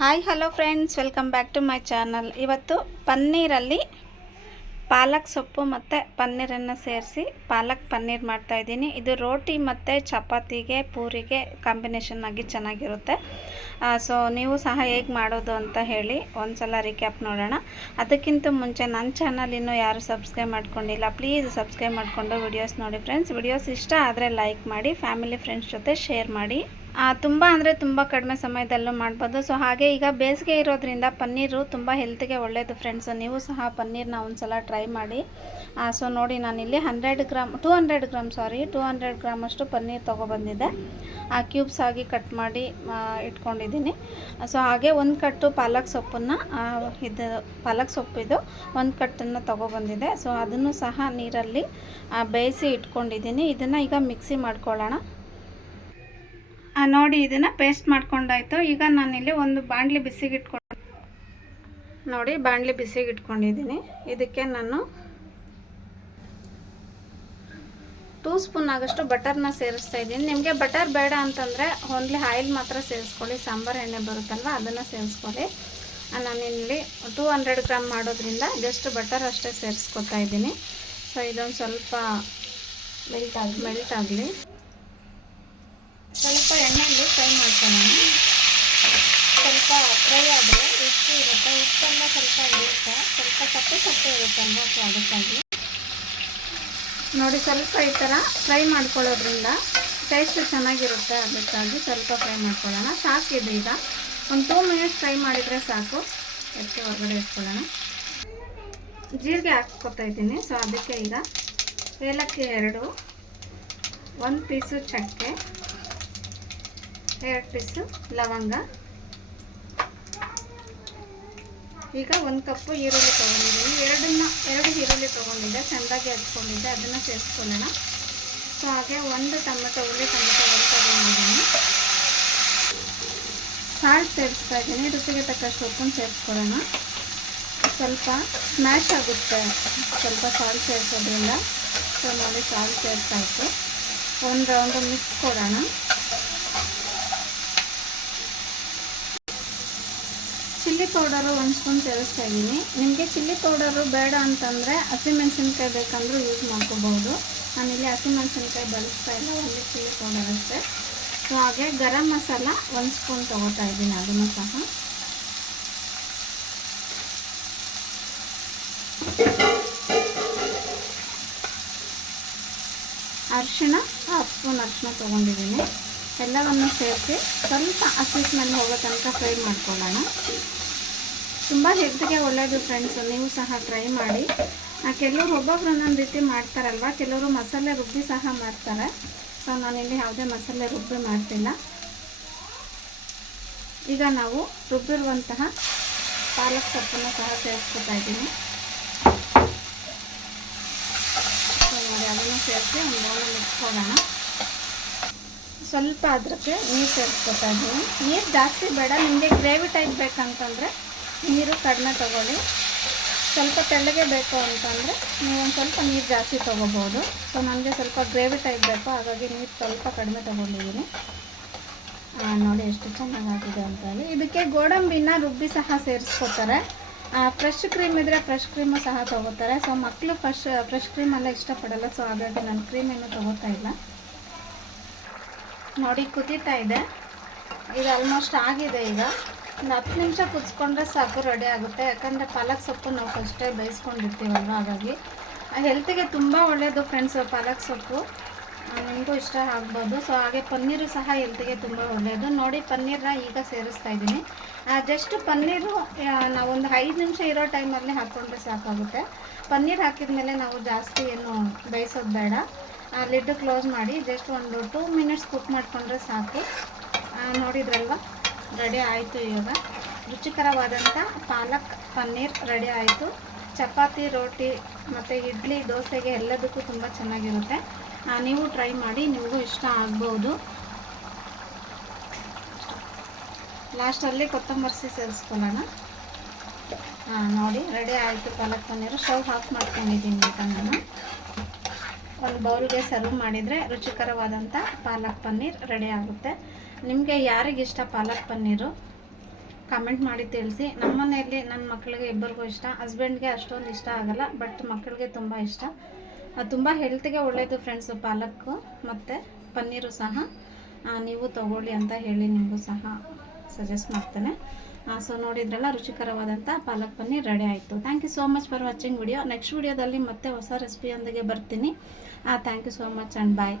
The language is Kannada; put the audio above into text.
Hi hello friends, welcome back to my channel. ಇವತ್ತು ಪನ್ನೀರಲ್ಲಿ ಪಾಲಕ್ ಸೊಪ್ಪು ಮತ್ತು ಪನ್ನೀರನ್ನು ಸೇರಿಸಿ ಪಾಲಕ್ ಪನ್ನೀರ್ ಮಾಡ್ತಾಯಿದ್ದೀನಿ. ಇದು ರೋಟಿ ಮತ್ತು ಚಪಾತಿಗೆ ಪೂರಿಗೆ ಕಾಂಬಿನೇಷನ್ ಆಗಿ ಚೆನ್ನಾಗಿರುತ್ತೆ. ಸೊ ನೀವು ಸಹ ಹೇಗೆ ಮಾಡೋದು ಅಂತ ಹೇಳಿ ಒಂದ್ಸಲ ರೀಕ್ಯಾಪ್ ನೋಡೋಣ. ಅದಕ್ಕಿಂತ ಮುಂಚೆ ನನ್ನ ಚಾನಲ್ ಇನ್ನೂ ಯಾರು ಸಬ್ಸ್ಕ್ರೈಬ್ ಮಾಡ್ಕೊಂಡಿಲ್ಲ, ಪ್ಲೀಸ್ ಸಬ್ಸ್ಕ್ರೈಬ್ ಮಾಡಿಕೊಂಡು ವಿಡಿಯೋಸ್ ನೋಡಿ ಫ್ರೆಂಡ್ಸ್. ವಿಡಿಯೋಸ್ ಇಷ್ಟ ಆದರೆ ಲೈಕ್ ಮಾಡಿ, ಫ್ಯಾಮಿಲಿ ಫ್ರೆಂಡ್ಸ್ ಜೊತೆ ಶೇರ್ ಮಾಡಿ. ತುಂಬ ಅಂದರೆ ತುಂಬ ಕಡಿಮೆ ಸಮಯದಲ್ಲೂ ಮಾಡ್ಬೋದು. ಸೊ ಹಾಗೆ ಈಗ ಬೇಸಿಗೆ ಇರೋದ್ರಿಂದ ಪನ್ನೀರು ತುಂಬ ಹೆಲ್ತ್ಗೆ ಒಳ್ಳೆಯದು ಫ್ರೆಂಡ್ಸ್. ನೀವು ಸಹ ಪನ್ನೀರ್ನ ಒಂದ್ಸಲ ಟ್ರೈ ಮಾಡಿ. ಸೊ ನೋಡಿ, ನಾನಿಲ್ಲಿ 200 ಗ್ರಾಮ್ ಅಷ್ಟು ಪನ್ನೀರ್ ತೊಗೊಬಂದಿದ್ದೆ. ಕ್ಯೂಬ್ಸ್ ಆಗಿ ಕಟ್ ಮಾಡಿ ಇಟ್ಕೊಂಡಿದ್ದೀನಿ. ಸೊ ಹಾಗೆ ಒಂದು ಕಟ್ಟು ಪಾಲಕ್ ಸೊಪ್ಪನ್ನು ಪಾಲಕ್ ಸೊಪ್ಪಿದು ಒಂದು ಕಟ್ಟನ್ನು ತೊಗೊಬಂದಿದ್ದೆ. ಸೊ ಅದನ್ನು ಸಹ ನೀರಲ್ಲಿ ಬೇಯಿಸಿ ಇಟ್ಕೊಂಡಿದ್ದೀನಿ. ಇದನ್ನು ಈಗ ಮಿಕ್ಸಿ ಮಾಡ್ಕೊಳ್ಳೋಣ. ನೋಡಿ, ಇದನ್ನು ಪೇಸ್ಟ್ ಮಾಡ್ಕೊಂಡಾಯ್ತು. ಈಗ ನಾನಿಲ್ಲಿ ಒಂದು ಬಾಣಲಿ ಬಿಸಿಗೆ ಇಟ್ಕೊಂಡಿದ್ದೀನಿ. ಇದಕ್ಕೆ ನಾನು 2 ಸ್ಪೂನ್ ಆಗಷ್ಟು ಬಟರ್ನ ಸೇರಿಸ್ತಾ ಇದ್ದೀನಿ. ನಿಮಗೆ ಬಟರ್ ಬೇಡ ಅಂತಂದರೆ ಓನ್ಲಿ ಆಯಿಲ್ ಮಾತ್ರ ಸೇರಿಸ್ಕೊಳ್ಳಿ. ಸಾಂಬಾರು ಎಣ್ಣೆ ಬರುತ್ತಲ್ವ, ಅದನ್ನು ಸೇರಿಸ್ಕೊಳ್ಳಿ. ನಾನಿಲ್ಲಿ 200 ಗ್ರಾಮ್ ಮಾಡೋದ್ರಿಂದ ಜಸ್ಟ್ ಬಟರ್ ಅಷ್ಟೇ ಸೇರಿಸ್ಕೊತಾ ಇದ್ದೀನಿ. ಸೊ ಇದೊಂದು ಸ್ವಲ್ಪ ಮೆಲ್ಟ್ ಆಗಲಿ. ಸ್ವಲ್ಪ ಎಣ್ಣೆಯಲ್ಲಿ ಫ್ರೈ ಮಾಡ್ಕೊಳ್ಳೋಣ. ಸ್ವಲ್ಪ ಫ್ರೈ ಆದರೆ ಉಪ್ಪು ಇರುತ್ತೆ, ಉಪ್ಪೆಲ್ಲ ಸ್ವಲ್ಪ ಇರುತ್ತೆ, ಸ್ವಲ್ಪ ಸಪ್ಪೆ ಇರುತ್ತಲ್ವ, ಸೊ ಅದಕ್ಕಾಗಿ ನೋಡಿ ಸ್ವಲ್ಪ ಈ ಥರ ಫ್ರೈ ಮಾಡ್ಕೊಳ್ಳೋದ್ರಿಂದ ಟೇಸ್ಟ್ ಚೆನ್ನಾಗಿರುತ್ತೆ. ಅದಕ್ಕಾಗಿ ಸ್ವಲ್ಪ ಫ್ರೈ ಮಾಡ್ಕೊಳ್ಳೋಣ. ಸಾಕಿದೆ, ಈಗ ಒಂದು 2 ಮಿನಿಟ್ಸ್ ಫ್ರೈ ಮಾಡಿದರೆ ಸಾಕು. ಎಷ್ಟು ಹೊರಗಡೆ ಇಟ್ಕೊಳ್ಳೋಣ. ಜೀರಿಗೆ ಹಾಕ್ಕೊತಾ ಇದ್ದೀನಿ. ಸೊ ಅದಕ್ಕೆ ಈಗ ಏಲಕ್ಕಿ 2, 1 ಪೀಸು ಚಕ್ಕೆ, 2 ಪೀಸು ಲವಂಗ, ಈಗ 1 ಕಪ್ಪು ಈರುಳ್ಳಿ ತೊಗೊಂಡಿದ್ದೀನಿ. 2 ಈರುಳ್ಳಿ ತೊಗೊಂಡಿದ್ದೆ, ಚೆಂದಾಗಿ ಹಚ್ಕೊಂಡಿದ್ದೆ, ಅದನ್ನು ಸೇರಿಸ್ಕೊಳ್ಳೋಣ. ಸೊ ಹಾಗೆ 1 ಟೊಮೆಟೊ, ಹುಳಿ ಟೊಮೆಟೊ 1 ತೊಗೊಂಡಿದ್ದೀನಿ. ಸಾಲ್ಟ್ ಸೇರಿಸ್ತಾ ಇದ್ದೀನಿ. ರುಚಿಗೆ ತಕ್ಕಷ್ಟು ಉಪ್ಪನ್ನು ಸೇರಿಸ್ಕೊಳ್ಳೋಣ. ಸ್ವಲ್ಪ ಸ್ಮ್ಯಾಶ್ ಆಗುತ್ತೆ ಸ್ವಲ್ಪ ಸಾಲ್ಟ್ ಸೇರಿಸೋದ್ರಿಂದ. ಸೊ ನೋಡಿ, ಸಾಲ್ಟ್ ಸೇರಿಸಾಯಿತು. ಒಂದು ರೌಂಡು ಮಿಕ್ಸ್ ಕೊಡೋಣ. ಚಿಲ್ಲಿ ಪೌಡರು 1 ಸ್ಪೂನ್ ಸೇರಿಸ್ತಾ ಇದ್ದೀನಿ. ನಿಮಗೆ ಚಿಲ್ಲಿ ಪೌಡರು ಬೇಡ ಅಂತಂದರೆ ಹಸಿಮೆಣಸಿನ್ಕಾಯಿ ಬೇಕಂದ್ರೂ ಯೂಸ್ ಮಾಡ್ಕೋಬೋದು. ನಾನಿಲ್ಲಿ ಹಸಿಮೆಣಸಿನ್ಕಾಯಿ ಬಳಸ್ತಾ ಇಲ್ಲ, ಒಂದು ಚಿಲ್ಲಿ ಪೌಡರ್ ಅಷ್ಟೇ. ಸೊ ಹಾಗೆ ಗರಂ ಮಸಾಲ 1 ಸ್ಪೂನ್ ತೊಗೋತಾ ಇದ್ದೀನಿ, ಅದನ್ನು ಸಹ. ಅರಿಶಿಣ 1/2 ಸ್ಪೂನ್ ಅರಿಶಿಣ ತೊಗೊಂಡಿದ್ದೀನಿ. ಎಲ್ಲವನ್ನು ಸೇರಿಸಿ ಸ್ವಲ್ಪ ಹಸಿ ಸ್ಮೆಲ್ ಹೋಗೋ ತನಕ ಫ್ರೈ ಮಾಡ್ಕೊಳ್ಳೋಣ. ತುಂಬ ಹೆಲ್ತ್ಗೆ ಒಳ್ಳೆಯದು ಫ್ರೆಂಡ್ಸ್, ನೀವು ಸಹ ಟ್ರೈ ಮಾಡಿ. ಕೆಲವರು ಒಬ್ಬೊಬ್ರು ಒಂದೊಂದು ರೀತಿ ಮಾಡ್ತಾರಲ್ವ, ಕೆಲವರು ಮಸಾಲೆ ರುಬ್ಬಿ ಸಹ ಮಾಡ್ತಾರೆ. ಸೊ ನಾನಿಲ್ಲಿ ಯಾವುದೇ ಮಸಾಲೆ ರುಬ್ಬಿ ಮಾಡ್ತಿಲ್ಲ. ಈಗ ನಾವು ರುಬ್ಬಿರುವಂತಹ ಪಾಲಕ್ ಸೊಪ್ಪನ್ನು ಸಹ ಸೇರಿಸ್ಕೊತಾ ಇದ್ದೀನಿ. ಸೊ ನೋಡಿ, ಅದನ್ನು ಸೇರಿಸಿ ಒಂದು ಬೌಲಲ್ಲಿ ಇಟ್ಕೊಳ್ಳೋಣ. ಸ್ವಲ್ಪ ಅದಕ್ಕೆ ನೀರು ಸೇರಿಸ್ಕೊತಾ ಇದ್ದೀನಿ. ನೀರು ಜಾಸ್ತಿ ಬೇಡ, ನಿಮಗೆ ಗ್ರೇವಿ ಟೈಪ್ ಬೇಕಂತಂದರೆ ನೀರು ಕಡಿಮೆ ತೊಗೊಳ್ಳಿ. ಸ್ವಲ್ಪ ತೆಳ್ಳಗೆ ಬೇಕು ಅಂತಂದರೆ ನೀವು ಒಂದು ಸ್ವಲ್ಪ ನೀರು ಜಾಸ್ತಿ ತೊಗೋಬೋದು. ಸೊ ನನಗೆ ಸ್ವಲ್ಪ ಗ್ರೇವಿ ಟೈಪ್ ಬೇಕು, ಹಾಗಾಗಿ ನೀರು ಸ್ವಲ್ಪ ಕಡಿಮೆ ತೊಗೊಂಡಿದ್ದೀನಿ. ನೋಡಿ ಎಷ್ಟು ಚೆನ್ನಾಗಾಗಿದೆ ಅಂತ ಹೇಳಿ. ಇದಕ್ಕೆ ಗೋಡಂಬಿನ ರುಬ್ಬಿ ಸಹ ಸೇರಿಸ್ಕೊತಾರೆ. ಫ್ರೆಶ್ ಕ್ರೀಮ್ ಇದ್ದರೆ ಫ್ರೆಶ್ ಕ್ರೀಮು ಸಹ ತೊಗೋತಾರೆ. ಸೊ ಮಕ್ಕಳು ಫ್ರೆಶ್ ಕ್ರೀಮೆಲ್ಲ ಇಷ್ಟಪಡಲ್ಲ. ಸೊ ಹಾಗಾಗಿ ನಾನು ಕ್ರೀಮೇನು ತೊಗೋತಾ ಇಲ್ಲ. ನೋಡಿ, ಕುದೀತಾ ಇದೆ. ಇದು ಆಲ್ಮೋಸ್ಟ್ ಆಗಿದೆ. ಈಗ ಒಂದು 10 ನಿಮಿಷ ಕುದಿಸ್ಕೊಂಡ್ರೆ ಸಾಕು, ರೆಡಿ ಆಗುತ್ತೆ. ಯಾಕಂದರೆ ಪಾಲಕ್ ಸೊಪ್ಪು ನಾವು ಫಸ್ಟೇ ಬೇಯಿಸ್ಕೊಂಡಿರ್ತೀವಲ್ವ, ಹಾಗಾಗಿ ಹೆಲ್ತಿಗೆ ತುಂಬ ಒಳ್ಳೆಯದು ಫ್ರೆಂಡ್ಸ್ ಪಾಲಕ್ ಸೊಪ್ಪು. ನಿಮಗೂ ಇಷ್ಟ ಆಗ್ಬೋದು. ಸೊ ಹಾಗೆ ಪನ್ನೀರು ಸಹ ಹೆಲ್ತಿಗೆ ತುಂಬ ಒಳ್ಳೆಯದು. ನೋಡಿ, ಪನ್ನೀರನ್ನ ಈಗ ಸೇರಿಸ್ತಾ ಇದ್ದೀನಿ. ಜಸ್ಟ್ ಪನ್ನೀರು ನಾವೊಂದು 5 ನಿಮಿಷ ಇರೋ ಟೈಮಲ್ಲಿ ಹಾಕ್ಕೊಂಡ್ರೆ ಸಾಕಾಗುತ್ತೆ. ಪನ್ನೀರ್ ಹಾಕಿದ ಮೇಲೆ ನಾವು ಜಾಸ್ತಿ ಏನು ಬೇಯಿಸೋದು ಬೇಡ. ಲಿಡ್ ಕ್ಲೋಸ್ ಮಾಡಿ ಜಸ್ಟ್ ಒಂದು 2 ಮಿನಿಟ್ಸ್ ಕುಕ್ ಮಾಡಿಕೊಂಡ್ರೆ ಸಾಕು. ನೋಡಿದ್ರಲ್ವ, ರೆಡಿ ಆಯಿತು. ಇವಾಗ ರುಚಿಕರವಾದಂಥ ಪಾಲಕ್ ಪನ್ನೀರ್ ರೆಡಿ ಆಯಿತು. ಚಪಾತಿ, ರೋಟಿ ಮತ್ತು ಇಡ್ಲಿ, ದೋಸೆಗೆ ಎಲ್ಲದಕ್ಕೂ ತುಂಬ ಚೆನ್ನಾಗಿರುತ್ತೆ. ನೀವು ಟ್ರೈ ಮಾಡಿ, ನಿಮಗೂ ಇಷ್ಟ ಆಗ್ಬೋದು. ಲಾಸ್ಟಲ್ಲಿ ಕೊತ್ತಂಬರಿ ಸೇರಿಸ್ಕೊಳ್ಳೋಣ. ನೋಡಿ, ರೆಡಿ ಆಯಿತು ಪಾಲಕ್ ಪನ್ನೀರು. ಸ್ಟವ್ ಆಫ್ ಮಾಡ್ಕೊಂಡಿದ್ದೀನಿ ಈಗ ನಾನು. ಒಂದು ಬೌಲ್ಗೆ ಸರ್ವ್ ಮಾಡಿದರೆ ರುಚಿಕರವಾದಂಥ ಪಾಲಕ್ ಪನ್ನೀರ್ ರೆಡಿ ಆಗುತ್ತೆ. ನಿಮಗೆ ಯಾರಿಗಿಷ್ಟ ಪಾಲಕ್ ಪನ್ನೀರು ಕಮೆಂಟ್ ಮಾಡಿ ತಿಳಿಸಿ. ನಮ್ಮ ಮನೆಯಲ್ಲಿ ನನ್ನ ಮಕ್ಕಳಿಗೆ ಇಬ್ಬರಿಗೂ ಇಷ್ಟ, ಹಸ್ಬೆಂಡ್ಗೆ ಅಷ್ಟೊಂದು ಇಷ್ಟ ಆಗಲ್ಲ, ಬಟ್ ಮಕ್ಕಳಿಗೆ ತುಂಬ ಇಷ್ಟ. ಅದು ತುಂಬ ಹೆಲ್ತ್ಗೆ ಒಳ್ಳೆಯದು ಫ್ರೆಂಡ್ಸು, ಪಾಲಕ್ಕು ಮತ್ತು ಪನ್ನೀರು ಸಹ. ನೀವು ತೊಗೊಳ್ಳಿ ಅಂತ ಹೇಳಿ ನಿಮಗೂ ಸಹ ಸಜೆಸ್ಟ್ ಮಾಡ್ತೇನೆ. ಸೊ ನೋಡಿದ್ರಲ್ಲ, ರುಚಿಕರವಾದಂಥ ಪಾಲಕ್ ಪನ್ನೀರ್ ರೆಡಿ ಆಯಿತು. Thank you so much for watching video. Next ವಿಡಿಯೋದಲ್ಲಿ ಮತ್ತೆ ಹೊಸ ರೆಸಿಪಿಯೊಂದಿಗೆ ಬರ್ತೀನಿ. Thank you so much and bye.